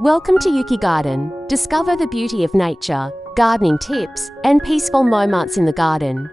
Welcome to Yuki Garden. Discover the beauty of nature, gardening tips, and peaceful moments in the garden.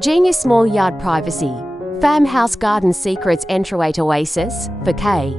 Genius Small Yard Privacy. Farmhouse Garden Secrets Entryway to Oasis, for K.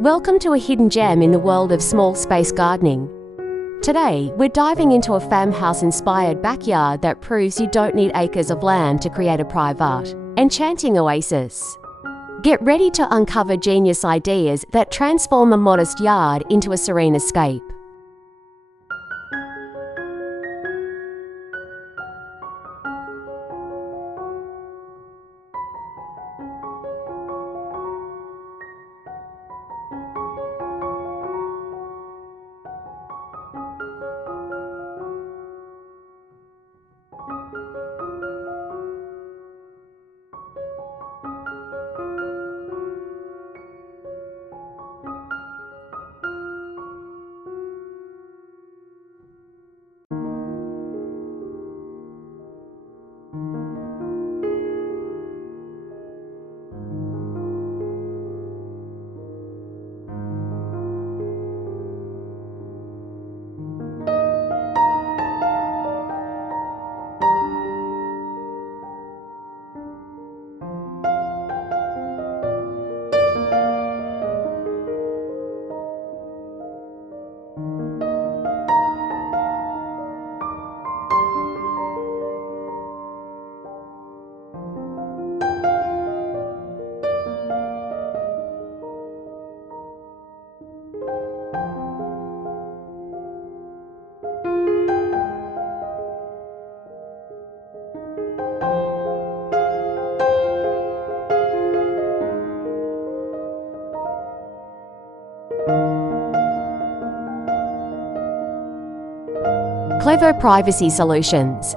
Welcome to a hidden gem in the world of small space gardening. Today, we're diving into a farmhouse-inspired backyard that proves you don't need acres of land to create a private, enchanting oasis. Get ready to uncover genius ideas that transform a modest yard into a serene escape. Clever privacy solutions.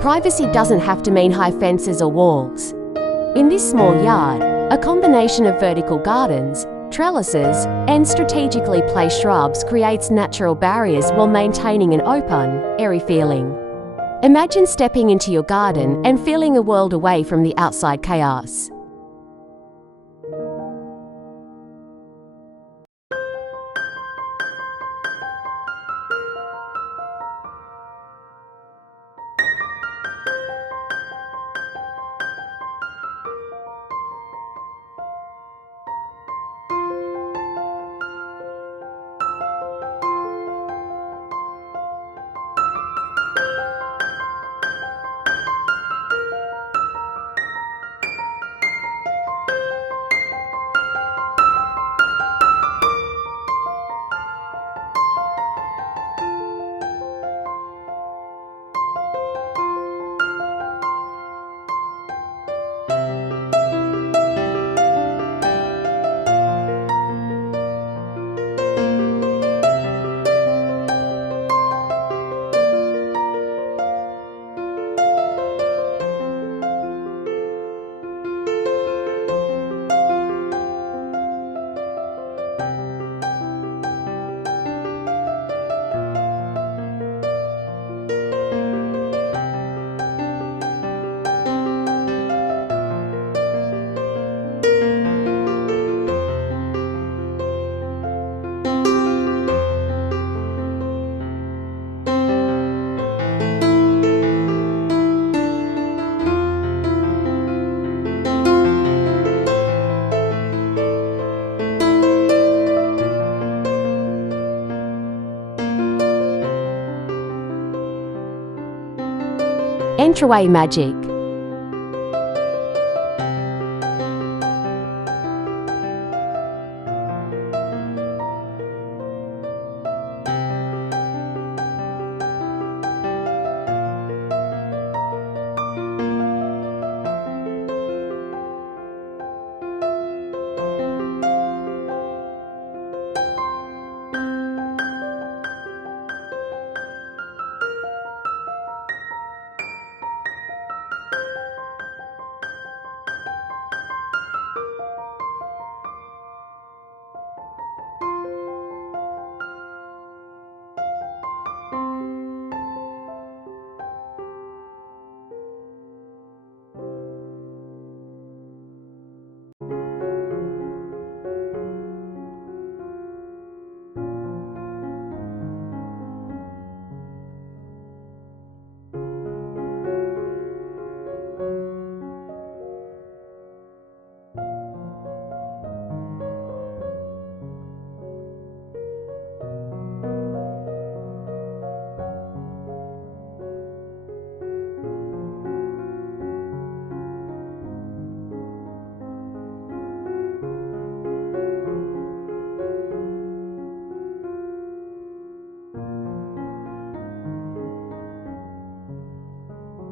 Privacy doesn't have to mean high fences or walls. In this small yard, a combination of vertical gardens, Trellises and strategically placed shrubs creates natural barriers while maintaining an open, airy feeling. Imagine stepping into your garden and feeling a world away from the outside chaos. Entryway magic.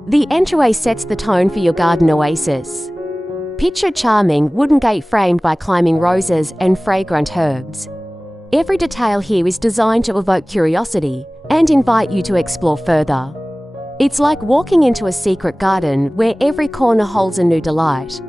The entryway sets the tone for your garden oasis. Picture charming wooden gate framed by climbing roses and fragrant herbs. Every detail here is designed to evoke curiosity and invite you to explore further. It's like walking into a secret garden where every corner holds a new delight.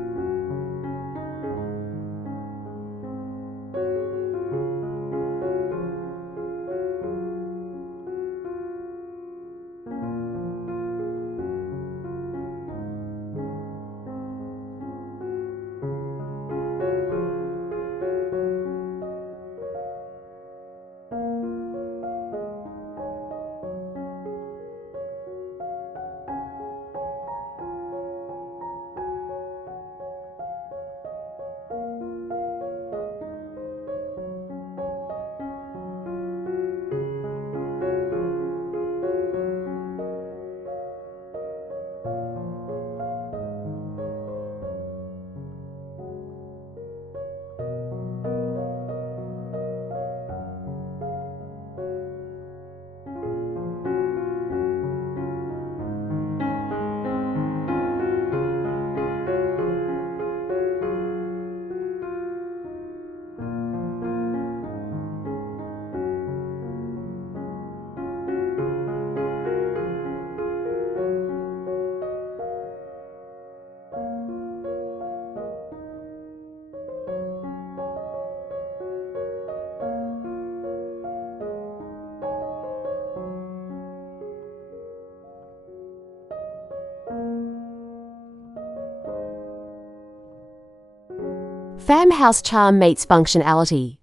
Farmhouse charm meets functionality.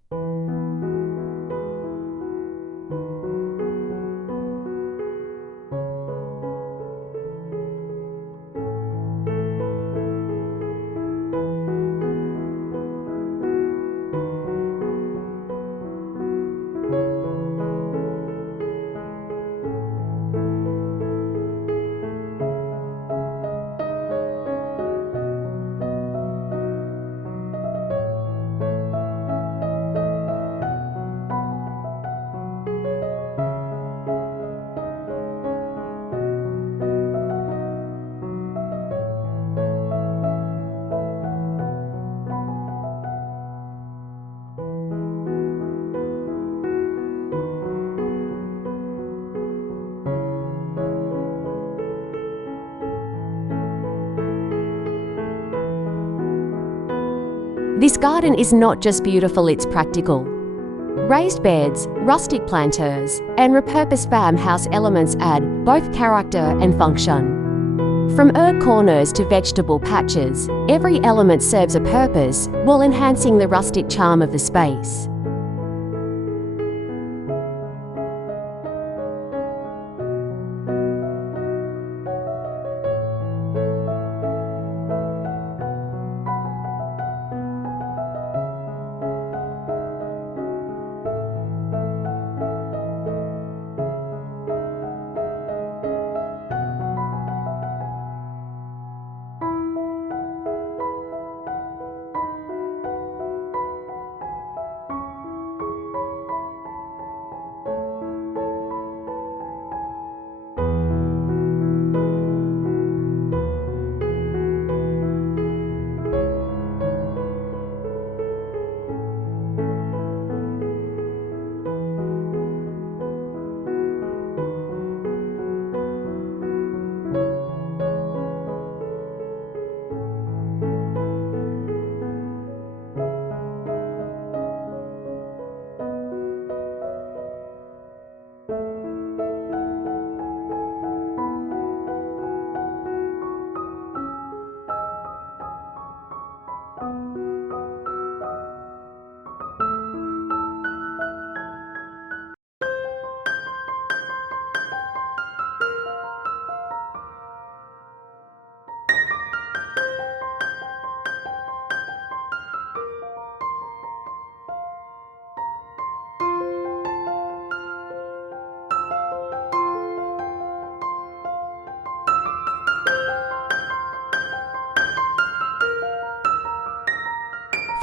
This garden is not just beautiful, it's practical. Raised beds, rustic planters, and repurposed farmhouse elements add both character and function. From herb corners to vegetable patches, every element serves a purpose while enhancing the rustic charm of the space.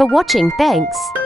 For watching, thanks.